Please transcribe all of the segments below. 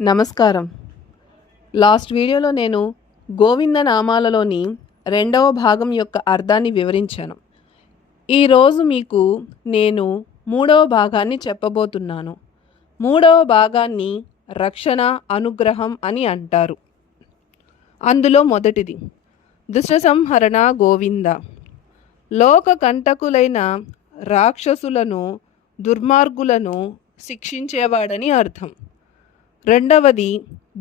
నమస్కారం. లాస్ట్ వీడియోలో నేను గోవింద నామాలలోని 2వ భాగం యొక్క అర్థాన్ని వివరించాను. ఈరోజు మీకు నేను 3వ భాగాన్ని చెప్పబోతున్నాను. 3వ భాగాన్ని రక్షణ, అనుగ్రహం అని అంటారు. అందులో మొదటిది దుష్ట సంహరణ గోవింద. లోక కంటకులైన రాక్షసులను, దుర్మార్గులను శిక్షించేవాడని అర్థం. రెండవది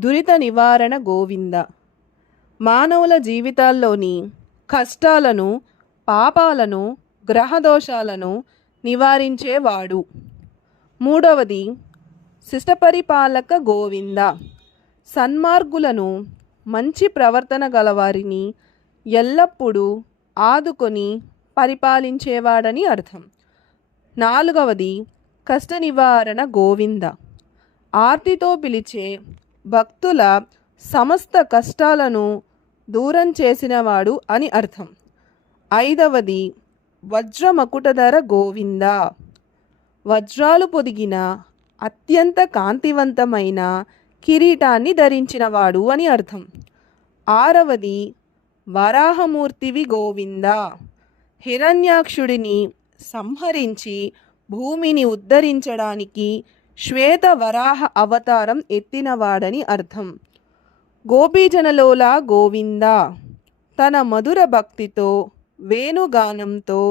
దురిత నివారణ గోవింద. మానవుల జీవితాల్లోని కష్టాలను, పాపాలను, గ్రహదోషాలను నివారించేవాడు. మూడవది శిష్టపరిపాలక గోవింద. సన్మార్గులను, మంచి ప్రవర్తన గలవారిని ఎల్లప్పుడూ ఆదుకొని పరిపాలించేవాడని అర్థం. నాలుగవది కష్ట నివారణ గోవింద. ఆర్తితో పిలిచే భక్తుల సమస్త కష్టాలను దూరం చేసినవాడు అని అర్థం. ఐదవది వజ్రమకుటధర గోవింద. వజ్రాలు పొదిగిన అత్యంత కాంతివంతమైన కిరీటాన్ని ధరించినవాడు అని అర్థం. ఆరవది వరాహమూర్తివి గోవింద. హిరణ్యాక్షుడిని సంహరించి భూమిని ఉద్ధరించడానికి శ్వేత వరాహ అవతారం ఎత్తినవాడని అర్థం. గోపీజనలోల గోవింద. తన మధుర భక్తితో, వేణుగానంతో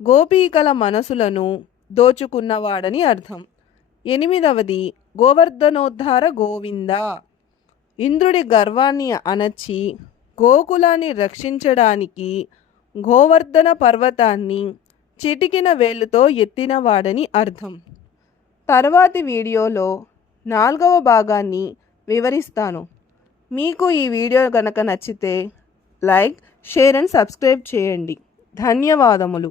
గోపీకల మనసులను దోచుకున్నవాడని అర్థం. ఎనిమిదవది గోవర్ధనోద్ధార గోవింద. ఇంద్రుడి గర్వాన్ని అణచి గోకులాన్ని రక్షించడానికి గోవర్ధన పర్వతాన్ని చిటికిన వేలుతో ఎత్తినవాడని అర్థం. తర్వాతి వీడియోలో 4వ భాగాన్ని వివరిస్తాను. మీకు ఈ వీడియో కనుక నచ్చితే లైక్, షేర్ అండ్ సబ్స్క్రైబ్ చేయండి. ధన్యవాదములు.